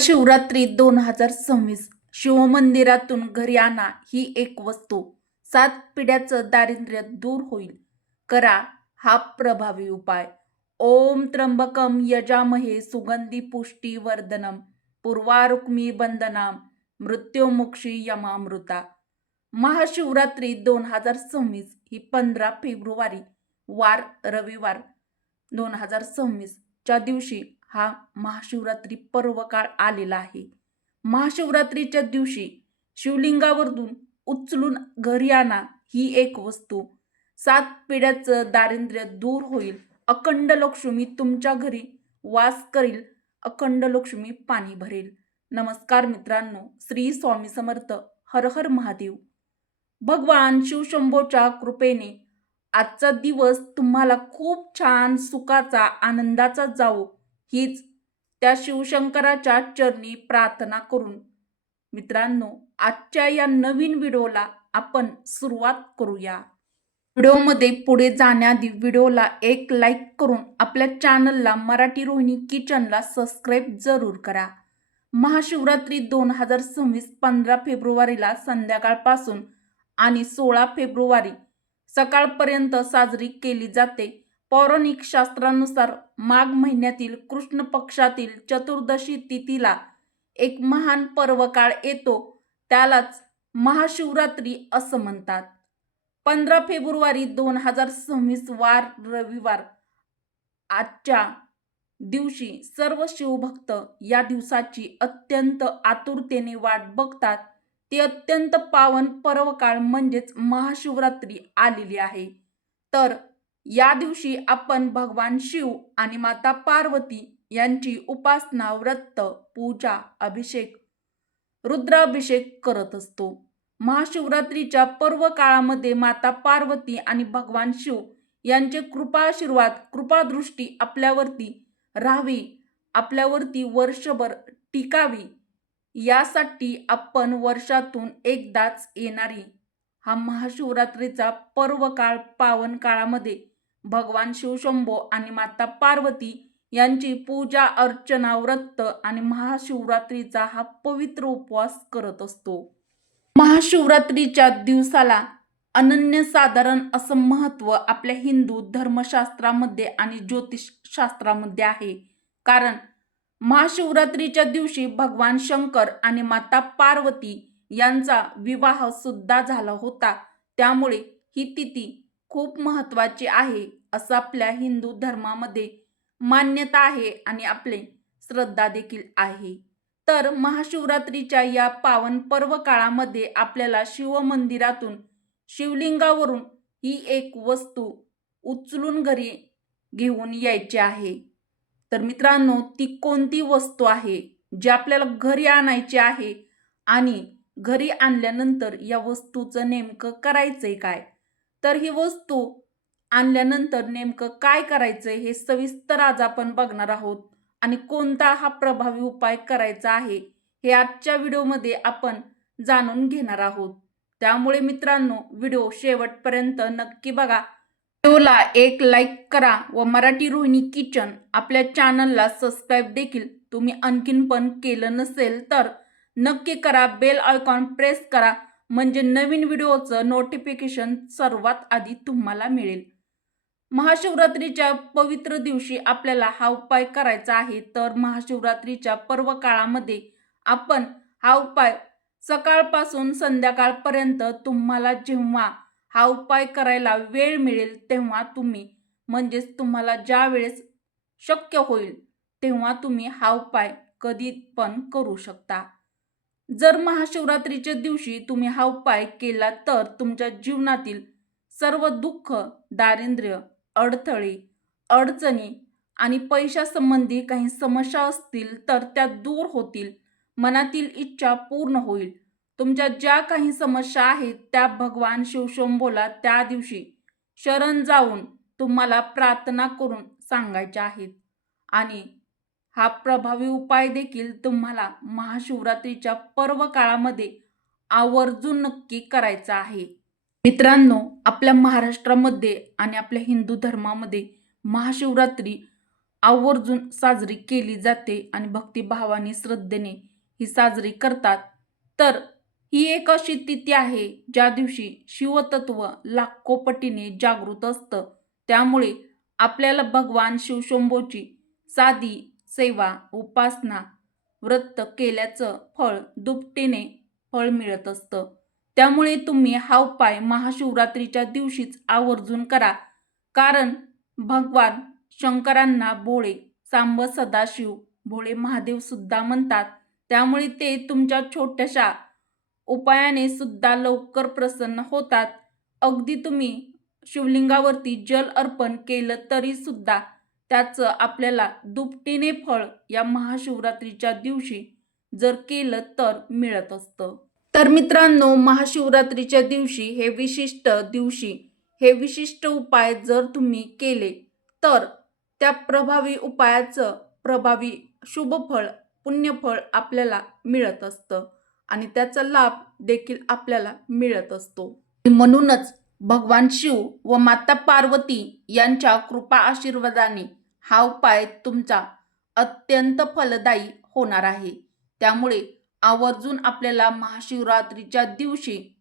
महाशिवरात्री 2026 शिवमंदिरातून घरी आणा ही एक वस्तू. 7 पिढ्याचं दारिद्र्य दूर होईल. करा हा प्रभावी उपाय. ओम त्र्यंबकम यजामहे सुगंधी पुष्टी वर्धनम पूर्वारुक्मी बंधनाम मृत्युमुक्षी यमामृता. महाशिवरात्री 2026 ही 15 फेब्रुवारी वार रविवार 2026 च्या दिवशी हा महाशिवरात्री पर्वकाळ आलेला आहे. महाशिवरात्रीच्या दिवशी शिवलिंगावरून उचलून घरी आणा ही एक वस्तू. 7 पिढ्याचं दारिद्र्य दूर होईल. अखंड लक्ष्मी तुमच्या घरी वास करील. अखंड लक्ष्मी पाणी भरेल. नमस्कार मित्रांनो, श्री स्वामी समर्थ. हर हर महादेव. भगवान शिवशंभोच्या कृपेने आजचा दिवस तुम्हाला खूप छान सुखाचा आनंदाचा जावो हीच त्या शिवशंकराच्या चरणी प्रार्थना करून मित्रांनो, आजच्या या नवीन व्हिडिओला आपण सुरुवात करूया. व्हिडिओमध्ये पुढे जाण्याआधी व्हिडिओला एक लाईक करून आपल्या चॅनलला मराठी रोहिणी किचनला सबस्क्राईब जरूर करा. महाशिवरात्री 2026 15 फेब्रुवारीला संध्याकाळपासून आणि 16 फेब्रुवारी सकाळपर्यंत साजरी केली जाते. पौराणिक शास्त्रानुसार माघ महिन्यातील कृष्ण पक्षातील चतुर्दशी तिथीला एक महान पर्वकाळ येतो, त्यालाच महाशिवरात्री असं म्हणतात. 15 फेब्रुवारी 2026 वार रविवार आजच्या दिवशी सर्व शिवभक्त या दिवसाची अत्यंत आतुरतेने वाट बघतात. ती अत्यंत पावन पर्वकाळ म्हणजेच महाशिवरात्री आलेली आहे. तर या दिवशी आपण भगवान शिव आणि माता पार्वती यांची उपासना, व्रत, पूजा, अभिषेक, रुद्राभिषेक करत असतो. महाशिवरात्रीच्या पर्व काळामध्ये माता पार्वती आणि भगवान शिव यांचे कृपाशीर्वाद, कृपादृष्टी आपल्यावरती राहावी, आपल्यावरती वर्षभर टिकावी यासाठी आपण वर्षातून एकदाच येणारी हा महाशिवरात्रीचा पर्व काळ पावन काळामध्ये भगवान शिवशंभो आणि माता पार्वती यांची पूजा अर्चना, व्रत आणि महाशिवरात्रीचा हा पवित्र उपवास करत असतो. महाशिवरात्रीच्या दिवसाला अनन्यसाधारण असं महत्त्व आपल्या हिंदू धर्मशास्त्रामध्ये आणि ज्योतिषशास्त्रामध्ये आहे. कारण महाशिवरात्रीच्या दिवशी भगवान शंकर आणि माता पार्वती यांचा विवाह सुद्धा झाला होता. त्यामुळे ही तिथी खूप महत्त्वाची आहे असं आपल्या हिंदू धर्मामध्ये मान्यता आहे आणि आपले श्रद्धा देखील आहे. तर महाशिवरात्रीच्या या पावन पर्व काळामध्ये आपल्याला शिवमंदिरातून शिवलिंगावरून ही एक वस्तू उचलून घरी घेऊन यायची आहे. तर मित्रांनो, ती कोणती वस्तू आहे जी आपल्याला घरी आणायची आहे आणि घरी आणल्यानंतर या वस्तूचं नेमकं करायचंय काय? तर ही वस्तू आणल्यानंतर नेमकं काय करायचंय हे सविस्तर आज आपण बघणार आहोत आणि कोणता हा प्रभावी उपाय करायचा आहे हे आजच्या व्हिडिओमध्ये आपण जाणून घेणार आहोत. त्यामुळे मित्रांनो, व्हिडिओ शेवटपर्यंत नक्की बघा. व्हिडिओला एक लाईक करा व मराठी रोहिणी किचन आपल्या चॅनलला सबस्क्राईब देखील तुम्ही आणखीन पण केलं नसेल तर नक्की करा. बेल आयकॉन प्रेस करा म्हणजे नवीन व्हिडिओचं नोटिफिकेशन सर्वात आधी तुम्हाला मिळेल. महाशिवरात्रीच्या पवित्र दिवशी आपल्याला हा उपाय करायचा आहे. तर महाशिवरात्रीच्या पर्व काळामध्ये आपण हा उपाय सकाळपासून संध्याकाळपर्यंत तुम्हाला जेव्हा हा उपाय करायला वेळ मिळेल तेव्हा तुम्ही, म्हणजेच तुम्हाला ज्या वेळेस शक्य होईल तेव्हा तुम्ही हा उपाय कधी पण करू शकता. जर महाशिवरात्रीच्या दिवशी तुम्ही हा उपाय केला तर तुमच्या जीवनातील सर्व दुःख, दारिद्र्य, अडथळे, अडचणी आणि पैशासंबंधी काही समस्या असतील तर त्या दूर होतील. मनातील इच्छा पूर्ण होईल. तुमच्या ज्या काही समस्या आहेत त्या भगवान शिवशंभोला त्या दिवशी शरण जाऊन तुम्हाला प्रार्थना करून सांगायच्या आहेत. आणि हा प्रभावी उपाय देखील तुम्हाला महाशिवरात्रीच्या पर्व काळामध्ये आवर्जून नक्की करायचा आहे. मित्रांनो, आपल्या महाराष्ट्रामध्ये आणि आपल्या हिंदू धर्मामध्ये महाशिवरात्री आवर्जून साजरी केली जाते आणि भक्तिभावाने श्रद्धेने ही साजरी करतात. तर ही एक अशी तिथी आहे ज्या दिवशी शिवतत्व लाखो पटीने जागृत असतं. त्यामुळे आपल्याला भगवान शिवशंभोची साधी सेवा, उपासना, व्रत केल्याचं फळ दुपटीने फळ मिळत असतं. त्यामुळे तुम्ही हा उपाय महाशिवरात्रीच्या दिवशीच आवर्जून करा. कारण भगवान शंकरांना भोळे, सांब सदाशिव, भोळे महादेव सुद्धा म्हणतात. त्यामुळे ते तुमच्या छोट्याशा उपायाने सुद्धा लवकर प्रसन्न होतात. अगदी तुम्ही शिवलिंगावरती जल अर्पण केलं तरी सुद्धा त्याचं आपल्याला दुपटीने फळ या महाशिवरात्रीच्या दिवशी जर केलं तर मिळत असतं. तर मित्रांनो, महाशिवरात्रीच्या दिवशी हे विशिष्ट उपाय जर तुम्ही केले तर त्या प्रभावी उपायाचं प्रभावी शुभफळ, पुण्यफळ आपल्याला मिळत असतं आणि त्याचा लाभ देखील आपल्याला मिळत असतो. म्हणूनच भगवान शिव व माता पार्वती यांच्या कृपा आशीर्वादाने हा उपाय तुमचा अत्यंत फलदायी होणार आहे. त्यामुळे आवर्जून आपल्याला महाशिवरात्रीच्या दिवशी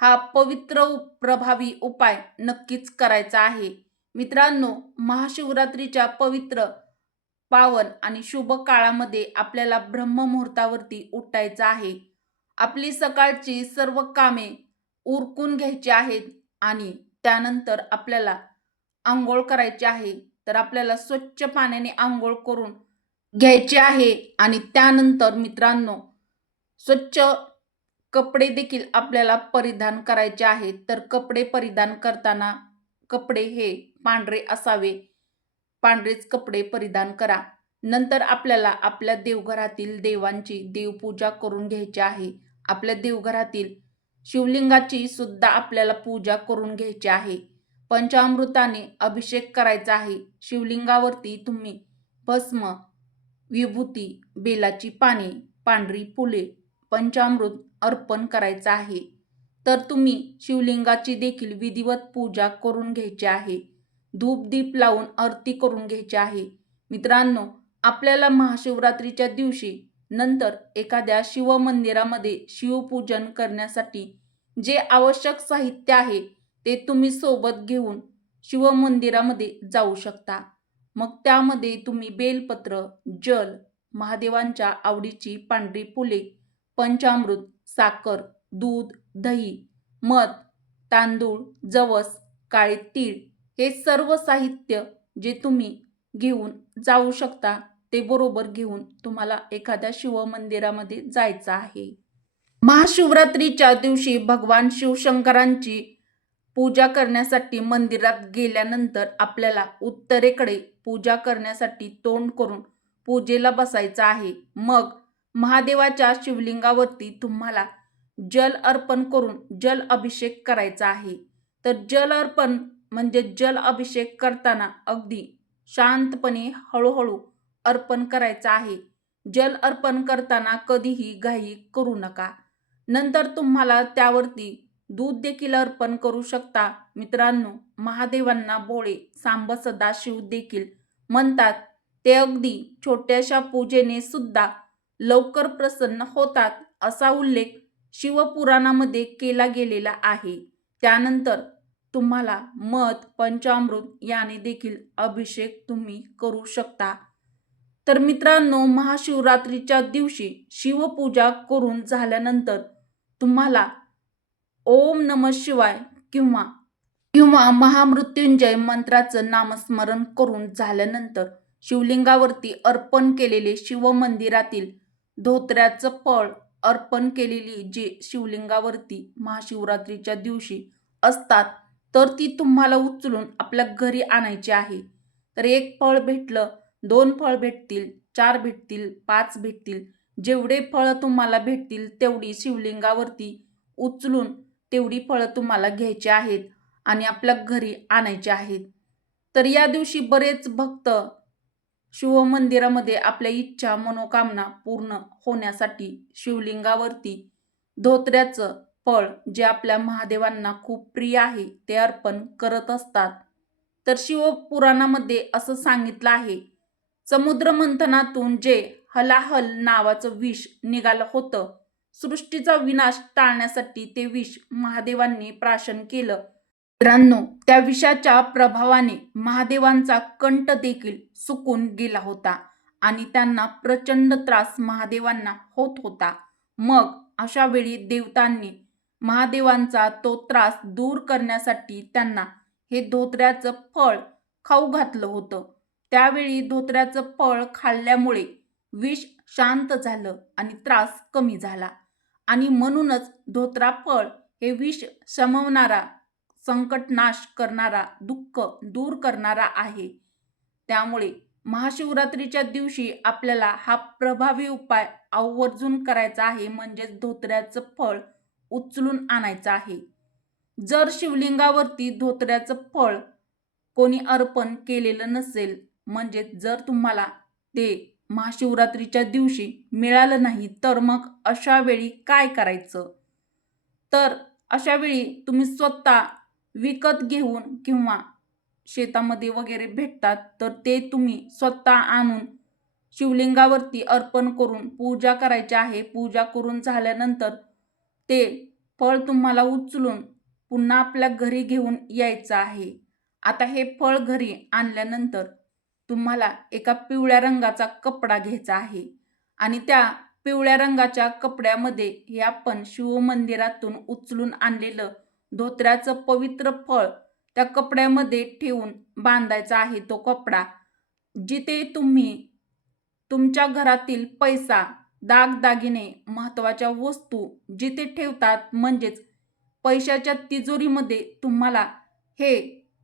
हा पवित्र प्रभावी उपाय नक्कीच करायचा आहे. मित्रांनो, महाशिवरात्रीच्या पवित्र, पावन आणि शुभ काळामध्ये आपल्याला ब्रह्ममुहूर्तावरती उठायचं आहे. आपली सकाळची सर्व कामे उरकून घ्यायची आहेत आणि त्यानंतर आपल्याला आंघोळ करायची आहे. तर आपल्याला स्वच्छ पाण्याने आंघोळ करून घ्यायची आहे आणि त्यानंतर मित्रांनो, स्वच्छ कपडे देखील आपल्याला परिधान करायचे आहेत. तर कपडे परिधान करताना कपडे हे पांढरे असावे, पांढरेच कपडे परिधान करा. नंतर आपल्याला आपल्या देवघरातील देवांची देवपूजा करून घ्यायची आहे. आपल्या देवघरातील शिवलिंगाची सुद्धा आपल्याला पूजा करून घ्यायची आहे. पंचामृताने अभिषेक करायचा आहे. शिवलिंगावरती तुम्ही भस्म, विभूती, बेलाची पाने, पांढरी फुले, पंचामृत अर्पण करायचं आहे. तर तुम्ही शिवलिंगाची देखील विधिवत पूजा करून घ्यायची आहे. धूप दीप लावून आरती करून घ्यायची आहे. मित्रांनो, आपल्याला महाशिवरात्रीच्या दिवशी नंतर एखाद्या शिवमंदिरामध्ये शिवपूजन करण्यासाठी जे आवश्यक साहित्य आहे ते तुम्ही सोबत घेऊन शिवमंदिरामध्ये जाऊ शकता. मग त्यामध्ये तुम्ही बेलपत्र, जल, महादेवांच्या आवडीची पांढरी फुले, पंचामृत, साखर, दूध, दही, मध, तांदूळ, जवस, काळे तीळ हे सर्व साहित्य जे तुम्ही घेऊन जाऊ शकता ते बरोबर घेऊन तुम्हाला एखाद्या शिवमंदिरामध्ये जायचं आहे. महाशिवरात्रीच्या दिवशी भगवान शिवशंकरांची पूजा करण्यासाठी मंदिरात गेल्यानंतर आपल्याला उत्तरेकडे पूजा करण्यासाठी तोंड करून पूजेला बसायचं आहे. मग महादेवाच्या शिवलिंगावरती तुम्हाला जल अर्पण करून जल अभिषेक करायचा आहे. तर जल अर्पण म्हणजे जल अभिषेक करताना अगदी शांतपणे हळूहळू अर्पण करायचं आहे. जल अर्पण करताना कधीही घाई करू नका. नंतर तुम्हाला त्यावरती दूध देखील अर्पण करू शकता. मित्रांनो, महादेवांना भोळे, सांब सदाशिव देखील म्हणतात. ते अगदी छोट्याशा पूजेने सुद्धा लवकर प्रसन्न होतात असा उल्लेख शिवपुराणामध्ये केला गेलेला आहे. त्यानंतर तुम्हाला मध, पंचामृत याने देखील अभिषेक तुम्ही करू शकता. तर मित्रांनो, महाशिवरात्रीच्या दिवशी शिवपूजा करून झाल्यानंतर तुम्हाला ओम नमः शिवाय किंवा किंवा महामृत्युंजय मंत्राचं नामस्मरण करून झाल्यानंतर शिवलिंगावरती अर्पण केलेले शिवमंदिरातील धोत्र्याचं फळ अर्पण केलेली जे शिवलिंगावरती महाशिवरात्रीच्या दिवशी असतात तर ती तुम्हाला उचलून आपल्या घरी आणायची आहे. तर एक फळ भेटलं, 2 फळ भेटतील, 4 भेटतील, 5 भेटतील, जेवढे फळं तुम्हाला भेटतील तेवढी शिवलिंगावरती उचलून तेवढी फळं तुम्हाला घ्यायची आहेत आणि आपल्या घरी आणायची आहेत. तर या दिवशी बरेच भक्त शिवमंदिरामध्ये आपल्या इच्छा, मनोकामना पूर्ण होण्यासाठी शिवलिंगावरती धोत्र्याचं फळ जे आपल्या महादेवांना खूप प्रिय आहे ते अर्पण करत असतात. तर शिवपुराणामध्ये असं सांगितलं आहे समुद्र मंथनातून जे हलाहल नावाचं विष निघालं होतं, सृष्टीचा विनाश टाळण्यासाठी ते विष महादेवांनी प्राशन केलं. मित्रांनो, त्या विषाच्या प्रभावाने महादेवांचा कंठ देखील सुकून गेला होता आणि त्यांना प्रचंड त्रास महादेवांना होत होता. मग अशा वेळी देवतांनी महादेवांचा तो त्रास दूर करण्यासाठी त्यांना हे धोत्र्याचं फळ खाऊ घातलं होतं. त्यावेळी धोत्र्याचं फळ खाल्ल्यामुळे विष शांत झालं आणि त्रास कमी झाला आणि म्हणूनच धोत्रा फळ हे विष शमवणारा, संकट नाश करणारा, दुःख दूर करणारा आहे. त्यामुळे महाशिवरात्रीच्या दिवशी आपल्याला हा प्रभावी उपाय आवर्जून करायचा आहे, म्हणजेच धोत्र्याचं फळ उचलून आणायचं आहे. जर शिवलिंगावरती धोत्र्याचं फळ कोणी अर्पण केलेलं नसेल, म्हणजे जर तुम्हाला ते महाशिवरात्रीच्या दिवशी मिळालं नाही, तर मग अशा वेळी काय करायचं? तर अशा वेळी तुम्ही स्वतः विकत घेऊन किंवा शेतामध्ये वगैरे भेटतात, तर ते तुम्ही स्वतः आणून शिवलिंगावरती अर्पण करून पूजा करायची आहे. पूजा करून झाल्यानंतर ते फळ तुम्हाला उचलून पुन्हा आपल्या घरी घेऊन यायचं आहे. आता हे फळ घरी आणल्यानंतर तुम्हाला एका पिवळ्या रंगाचा कपडा घ्यायचा आहे आणि त्या पिवळ्या रंगाच्या कपड्यामध्ये हे आपण शिवमंदिरातून उचलून आणलेलं धोत्र्याचं पवित्र फळ त्या कपड्यामध्ये ठेवून बांधायचा आहे तो कपडा. जिथे तुम्ही तुमच्या घरातील पैसा, दागदागिने, महत्त्वाच्या वस्तू जिथे ठेवतात, म्हणजेच पैशाच्या तिजोरीमध्ये तुम्हाला हे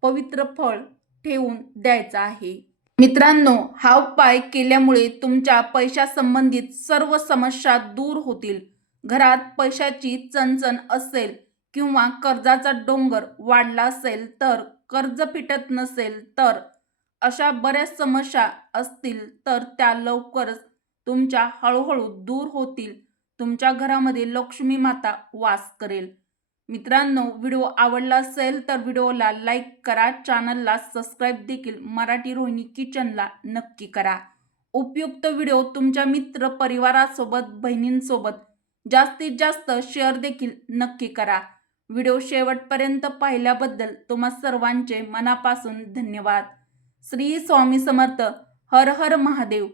पवित्र फळ ठेवून द्यायचं आहे. मित्रांनो, हा उपाय केल्यामुळे तुमच्या पैशासंबंधित सर्व समस्या दूर होतील. घरात पैशाची चणचण असेल किंवा कर्जाचा डोंगर वाढला असेल, तर कर्ज फिटत नसेल, तर अशा बऱ्याच समस्या असतील, तर त्या लवकरच तुमच्या हळूहळू दूर होतील. तुमच्या घरामध्ये लक्ष्मी माता वास करेल. मित्रांनो, व्हिडिओ आवडला असेल तर व्हिडिओला लाईक करा, चॅनलला सबस्क्राईब देखील मराठी रोहिणी किचनला नक्की करा. उपयुक्त व्हिडिओ तुमच्या मित्र परिवारासोबत, बहिणींसोबत जास्तीत जास्त शेअर देखील नक्की करा. व्हिडिओ शेवटपर्यंत पाहिल्याबद्दल तुम्हा सर्वांचे मनापासून धन्यवाद. श्री स्वामी समर्थ. हर हर महादेव.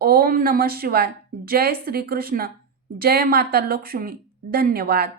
ओम नमः शिवाय. जय श्रीकृष्ण. जय माता लक्ष्मी. धन्यवाद.